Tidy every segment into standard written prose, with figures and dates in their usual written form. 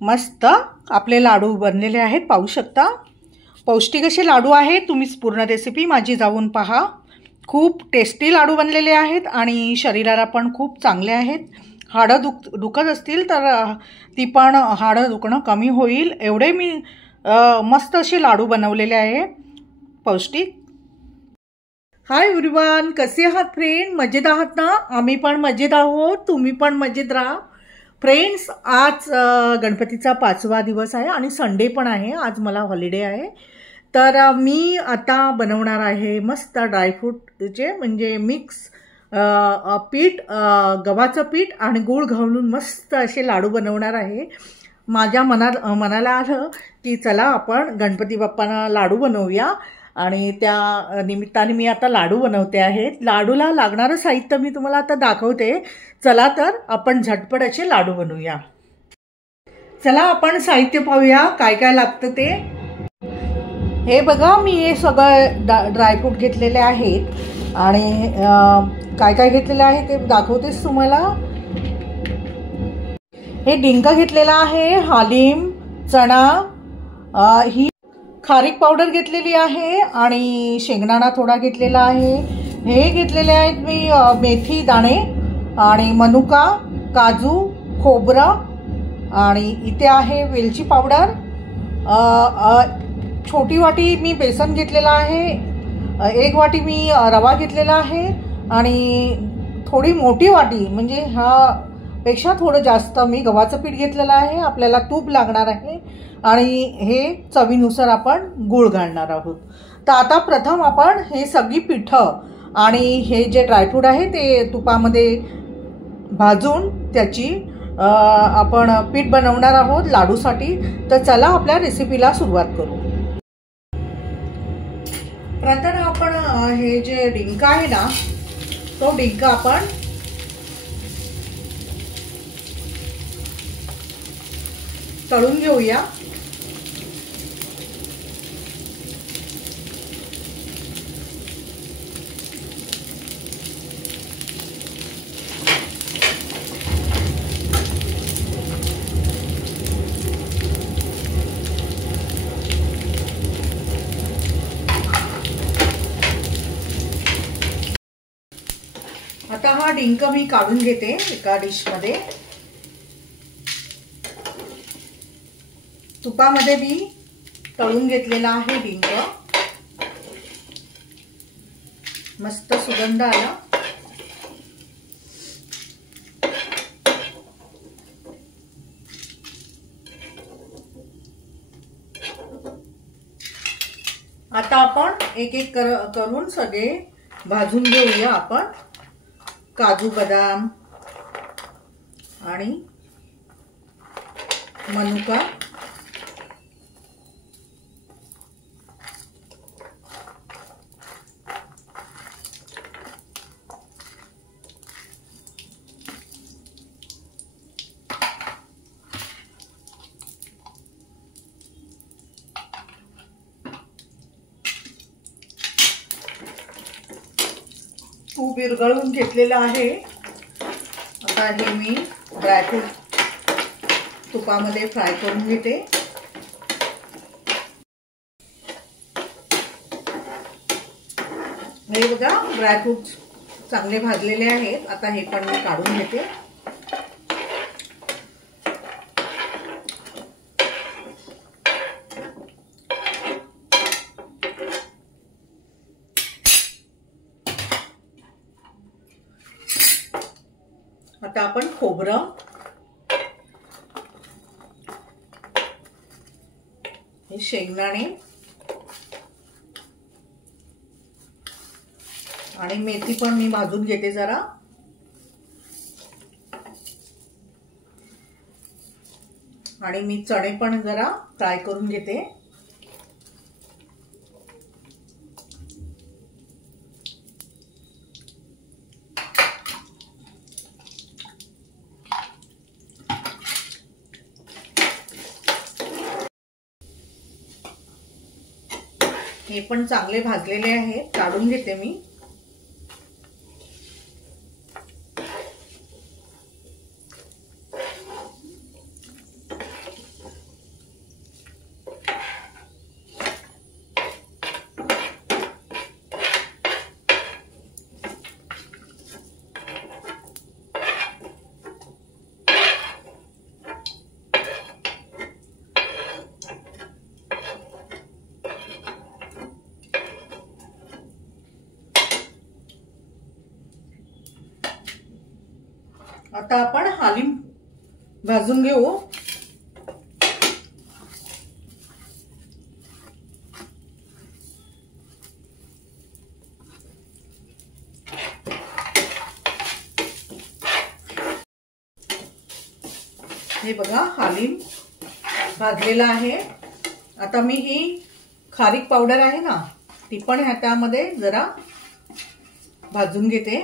मस्त आपले लाडू बनलेले आहेत, पाहू शकता. पौष्टिक असे लाडू आहेत. तुम्हीच पूर्ण रेसिपी माझी जाऊन पहा. खूप टेस्टी लाडू बनलेले आहेत आणि शरीराला पण खूप चांगले आहेत. हाडं दुखत असतील तर ती पण हाडं दुखणं कमी होईल एवढे मी मस्त असे लाडू बनवलेले आहे पौष्टिक. हाय एव्हरीवन, कसे आहात फ्रेंड? मजेत आहात ना? आम्ही पण मजेत आहोत, तुम्ही पण मजेत राहा. फ्रेंड्स, आज गणपतीचा 5वा दिवस आहे आणि संडे पण आहे. आज मला हॉलिडे आहे. तर मी आता बनवणार आहे मस्त ड्रायफ्रूटचे, म्हणजे मिक्स पीठ, गव्हाचं पीठ आणि गूळ घालून मस्त असे लाडू बनवणार आहे. माझ्या मनाला आलं की चला आपण गणपती बाप्पांना लाडू बनवूया आणि त्या निमित्ताने मी आता लाडू बनवते आहे. लाडूला लागणारं साहित्य मी तुम्हाला आता दाखवते. चला तर आपण झटपट असे लाडू बनवूया. चला आपण साहित्य पाहूया काय काय लागतं ते. हे बघा, मी हे सगळं ड्रायफ्रूट घेतलेले आहेत आणि काय काय घेतलेलं आहे ते दाखवतेच तुम्हाला. हे डिंक घेतलेला आहे, हालीम, चणा, ही खारीक पावडर घेतलेली आहे आणि शेंगदाणा थोडा घेतलेला आहे. हे घेतलेले आहेत मी मेथी दाणे आणि मनुका, काजू, खोबरं आणि इथे आहे वेलची पावडर. छोटी वाटी मी बेसन घेतलेला आहे, 1 वाटी मी रवा घेतलेला आहे आणि थोडी मोठी वाटी म्हणजे ह्यापेक्षा थोडं जास्त मी गव्हाचं पीठ घेतलेलं आहे. आपल्याला तूप लागणार आहे आणि हे चवीनुसार आपण गूळ घालणार आहोत. तर आता प्रथम आपण हे सगळी पिठं आणि हे जे ड्रायफ्रूट आहे ते तुपामध्ये भाजून त्याची आपण पीठ बनवणार आहोत लाडूसाठी. तर चला आपल्या रेसिपीला सुरुवात करू. प्रथम आपण हे जे डिंक आहे ना, तो डिंक आपण तळून घेऊया. आता हा डिंक मी काढून घेते एका डिशमध्ये. तुपामध्ये मी तळून घेतलेला आहे डिंक. मस्त सुगंध आला. आता आपण एक एक करून सगळे भाजून घेऊया आपण. काजू, बदाम आणि मनुका, तूप विरघळवून घेतलेलं आहे. आता हे मी ड्रायफ्रूट तुपामध्ये फ्राय करून घेते. हे बघा, ड्रायफ्रूट चांगले भाजलेले आहेत. आता हे पण मी काढून घेते. आता आपण खोबरं, हे शेंगदाणे आणि मेथी पण मी भाजून घेते जरा. आणि मी चणे पण जरा फ्राय करून घेते. हे पण चांगले भाजलेले आहेत, काढून घेते मी. आता आपण हालीम भाजून घेऊ. हे बघा हालीम भाजलेला आहे. आता मी ही खारीक पावडर आहे ना ती पण त्यामध्ये जरा भाजून घेते.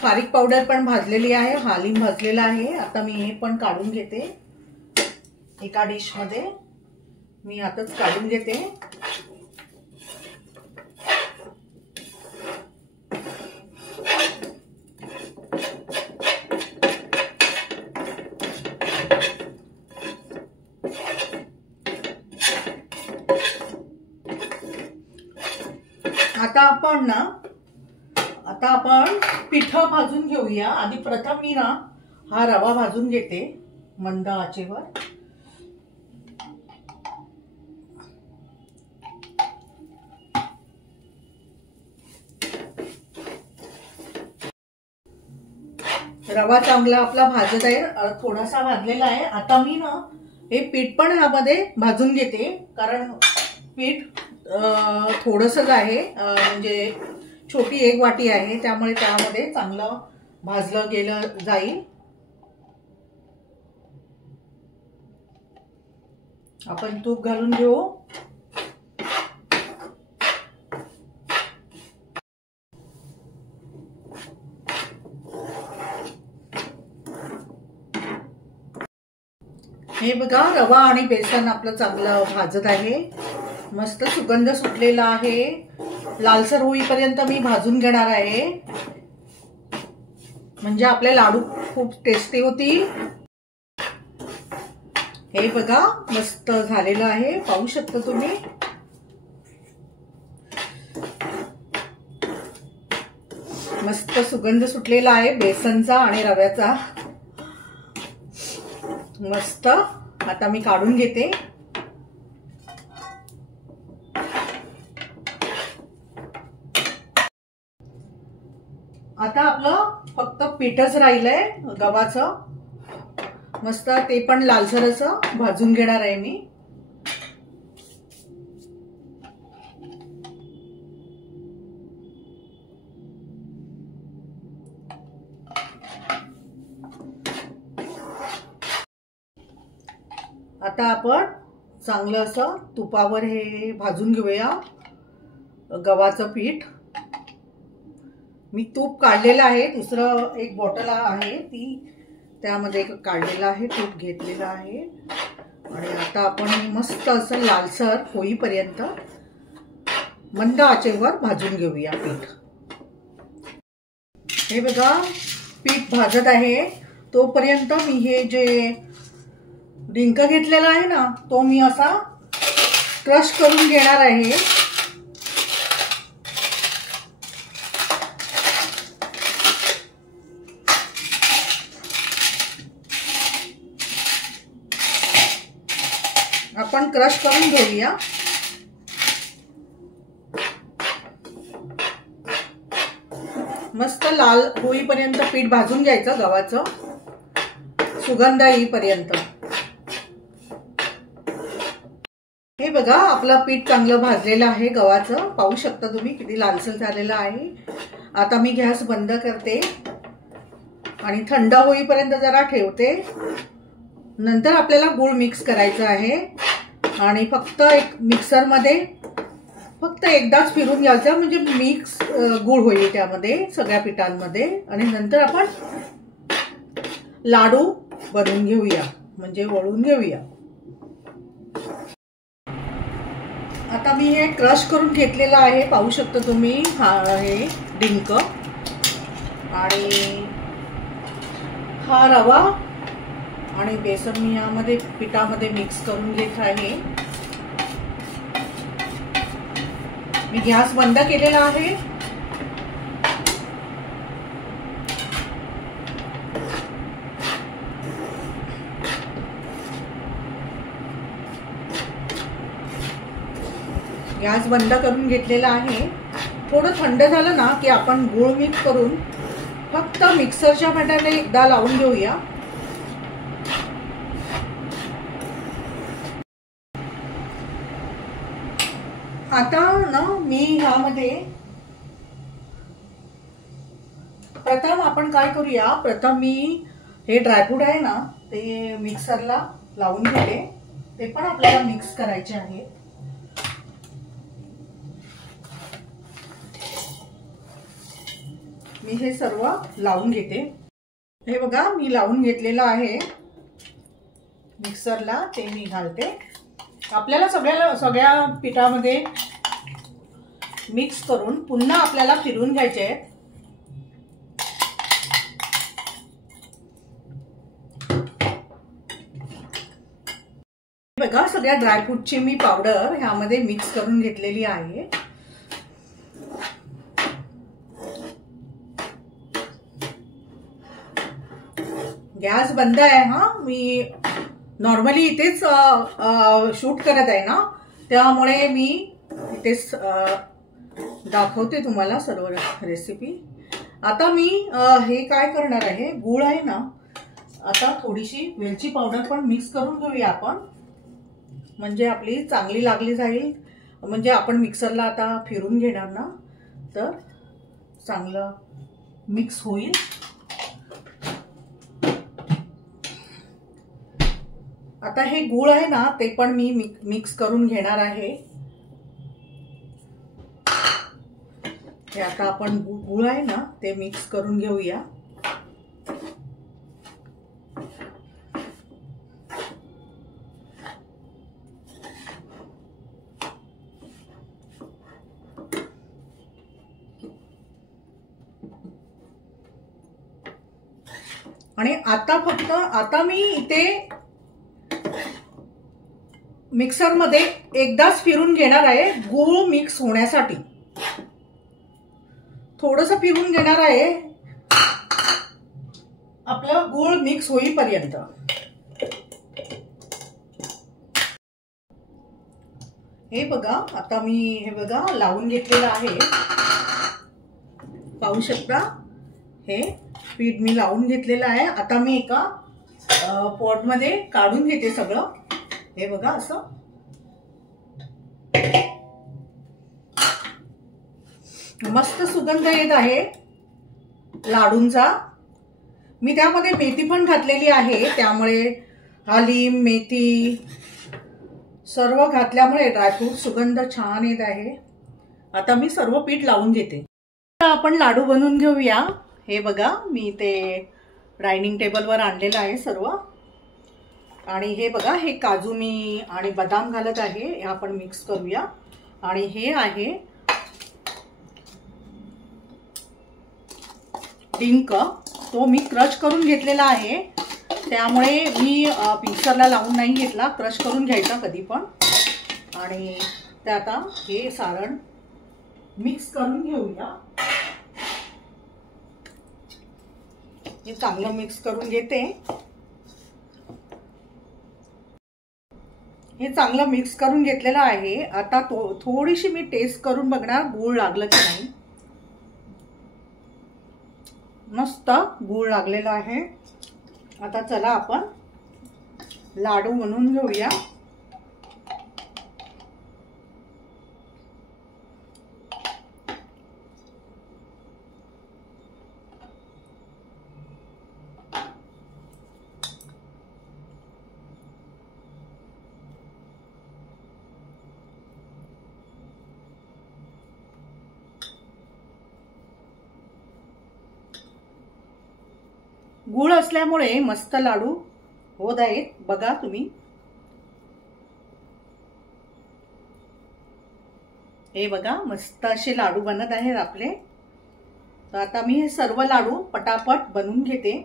खारीक पावडर पण भाजलेली आहे, हालीम भाजलेला आहे. आता मी हे पण काढून घेते एका डिश मध्ये. मी आताच काढून घेते. आता आपण पिठ भाजून घेऊया. आधी प्रथम मी ना हा रवा भाजून घेते मंद आचेवर. रवा चांगला आपला भाजत आहे, थोडासा भाजलेला आहे. आता मी ना हे पीठ पण ह्यामध्ये भाजून घेते, कारण पीठ थोडंसंच आहे, म्हणजे छोटी एक वाटी आहे, त्यामुळे त्यामध्ये चांगलं भाजलं गेलं जाईल. आपण तूप घालून घेऊ. हे बघा रवा आणि बेसन आपलं चांगलं भाजत आहे. मस्त सुगंध सुटलेला आहे. लालसर होईपर्यंत मी भाजून घेणार आहे, म्हणजे आपले लाडू खूप टेस्टी होतील. हे बघा मस्त झालेलं आहे, पाहू शकता तुम्ही. मस्त सुगंध सुटलेला आहे बेसनचा आणि रव्याचा. मस्त. आता मी काढून घेते. आता आपलं फक्त पीठच राहिलंय गव्हाचं. मस्त ते पण लालसर असं भाजून घेणार आहे मी. आता आपण चांगलं असं तुपावर हे भाजून घेऊया गव्हाचं पीठ. मी तूप काढलेलं आहे, दुसरं एक बॉटल आहे ती त्यामध्ये काढलेलं आहे, तूप घेतलेलं आहे. आणि आता आपण मस्त असं लालसर होईपर्यंत मंद आचेवर भाजून घेऊया पीठ. हे बघा पीठ भाजत आहे, तोपर्यंत मी हे जे डिंक घेतलेला आहे ना तो मी असा क्रश करून घेणार आहे. आपण क्रश करून घेऊया. मस्त लाल होईपर्यंत पीठ भाजून घ्यायचं गव्हाचं, सुगंध येईपर्यंत. हे बघा आपलं पीठ चांगलं भाजलेलं आहे गव्हाचं, पाहू शकता तुम्ही किती लालसर झालेलं आहे. आता मी गॅस बंद करते आणि थंड होईपर्यंत जरा ठेवते. नंतर आपल्याला गूळ मिक्स करायचं आहे आणि फक्त एक मिक्सरमध्ये फक्त एकदाच फिरून घ्यायचं, म्हणजे मिक्स गूळ होईल त्यामध्ये सगळ्या पिठांमध्ये. आणि नंतर आपण लाडू बनवून घेऊया, म्हणजे वळून घेऊया. आता मी हे क्रश करून घेतलेलं आहे, पाहू शकता तुम्ही. हा आहे डिंक आणि हा रवा आणि बेसन मी यामध्ये पिठामध्ये मिक्स करून घेत आहे. मी गॅस बंद केलेला आहे. गॅस बंद करून घेतलेला आहे। थोडं थंड झालं ना की आपण गूळ मिक्स करून फक्त मिक्सरच्या भांड्याने एकदा लावून घेऊया। आता ना मी ह्यामध्ये प्रथम आपण काय करूया, प्रथम मी हे ड्रायफ्रूट आहे ना ते मिक्सरला लावून घेते, ते पण आपल्याला मिक्स करायचे आहे। मी हे सर्व लावून घेते। हे बघा मी लावून घेतलेलं आहे मिक्सरला, ते मी घालते। आपल्याला सगळ्या पिठामध्ये मिक्स करून पुन्हा आपल्याला फिरवून घ्यायचे आहे। बघा सगळ्या ड्रायफ्रूटची मी पावडर ह्यामध्ये मिक्स करून घेतलेली आहे। गॅस बंद आहे हा, मी नॉर्मली इथेच शूट करत आहे ना, त्यामुळे मी इथेच दाखवते तुम्हाला सर्व रेसिपी। आता मी हे काय करणार आहे, गूळ आहे ना, आता थोडीशी वेलची पावडर पण मिक्स करून घेऊया आपण, म्हणजे आपली चांगली लागली जाईल। म्हणजे आपण मिक्सरला आता फिरून घेणार ना तर चांगलं मिक्स होईल। आता हे गूळ आहे ना ते पण मी मिक्स करून घेणार आहे। हे आता आपण गूळ आहे ना ते मिक्स करून घेऊया। आणि आता मी इथे मिक्सर मध्ये एकदाच फिरून घेणार आहे, गूळ मिक्स होण्यासाठी थोडंसं फिरून घेणार आहे, आपलं गूळ मिक्स होईपर्यंत। हे बघा आता मी हे बघा लावून घेतलेलं आहे, पाहू शकता हे पीठ मी लावून घेतलेलं आहे। आता मी एका पॉट मध्ये काढून घेते सगळं। हे बघा असं मस्त सुगंध येत आहे लाडूंचा। मी त्यामध्ये मेथी पण घातलेली आहे, त्यामुळे हालीम मेथी सर्व घातल्यामुळे ड्रायफ्रूट सुगंध छान येत आहे। आता मी सर्व पीठ लावून घेते। आपण लाडू बनवून घेऊया। हे बघा मी ते डायनिंग टेबलवर आणलेलं आहे सर्व, आणि हे बघा हे काजू मी आणि बदाम घालत आहे, हे आपण मिक्स करूया। आणि हे आहे डिंक, तो मी क्रश करून घेतलेला आहे, त्यामुळे मी मिक्सरला लावून नाही घेतला, क्रश करून घ्यायचा कधी पण। आणि ते आता हे सारण मिक्स करून घेऊया। हे चांगलं मिक्स करून घेते। हे चांगलं मिक्स करून घेतलेलं आहे। आता थोडीशी मी टेस्ट करून बघणार गूळ लागलं की नाही। मस्त गूळ लागलेला आहे। आता चला आपण लाडू बनवून घेऊया। गूळ असल्यामुळे मस्त लाडू होत आहेत, बघा तुम्ही। हे बघा मस्त असे लाडू बनत आहेत आपले। तर आता मी हे सर्व लाडू पटापट बनवून घेते।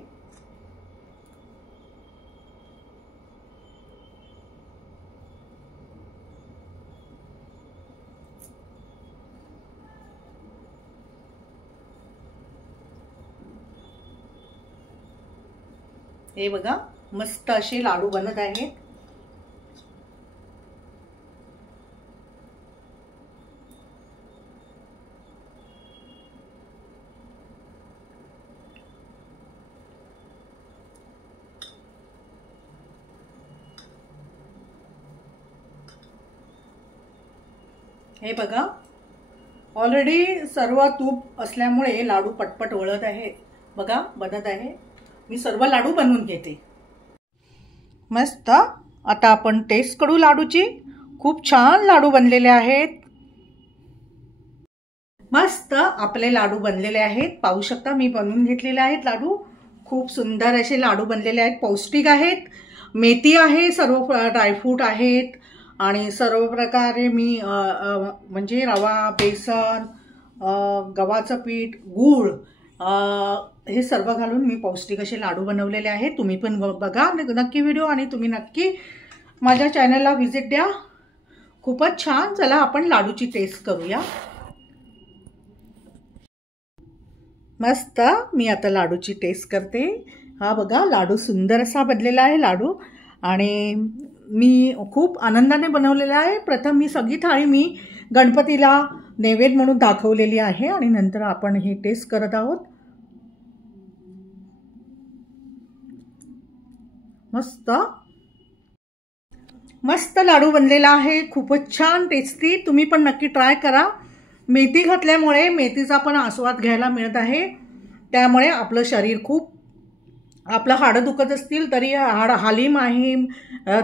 हे बघा मस्त असे लाडू बनत आहेत। हे बघा, ऑलरेडी सर्व तूप असल्यामुळे लाडू पटपट वळत आहे. बघा, बनत आहे. मी सर्व लाडू बनवून घेते. मस्त. आता आपण टेस्ट करू लाडूची. खूप छान लाडू बनलेले आहेत. मस्त आपले लाडू बनलेले आहेत. पाहू शकता, मी बनवून घेतलेले आहेत लाडू. खूप सुंदर असे लाडू बनलेले आहेत. पौष्टिक आहेत. मेथी आहे, सर्व ड्रायफ्रूट आहेत आणि सर्व प्रकारे मी म्हणजे रवा, बेसन, गव्हाचं पीठ, गूळ हे सर्व घालून मी पौष्टिक असे लाडू बनवलेले आहेत. तुम्ही पण बघा नक्की व्हिडिओ आणि तुम्ही नक्की माझ्या चॅनलला व्हिजिट द्या. खूपच छान. चला आपण लाडूची टेस्ट करूया. मस्त. मी आता लाडूची टेस्ट करते. हा बघा, लाडू सुंदर असा बनलेला आहे लाडू आणि मी खूप आनंदाने बनवलेला आहे. प्रथम मी सगळी थाळी मी गणपतीला नैवेद्य म्हणून दाखवलेली आहे आणि नंतर आपण हे टेस्ट करत आहोत. मस्त मस्त लाडू बनलेला आहे. खूपच छान टेस्टी. तुम्ही पण नक्की ट्राय करा. मेथी घातल्यामुळे मेथीचा पण आस्वाद घ्यायला मिळत आहे. त्यामुळे आपलं शरीर खूप, आपलं हाडं दुखत असतील तरी हालीम आहे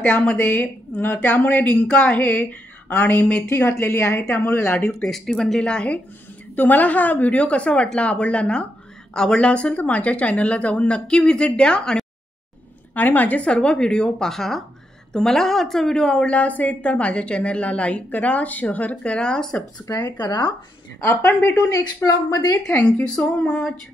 त्यामुळे डिंक आहे आणि मेथी घातलेली आहे, त्यामुळे लाडू टेस्टी बनलेला आहे. तुम्हाला हा व्हिडिओ कसा वाटला? आवडला असेल तर माझ्या चॅनलला जाऊन नक्की व्हिजिट द्या आणि माझे सर्व व्हिडिओ पहा. तुम्हाला हा आजचा व्हिडिओ आवडला असेल तर माझ्या चॅनलला लाईक करा, शेअर करा, सबस्क्राईब करा. आपण भेटू नेक्स्ट ब्लॉगमध्ये. Thank you so much.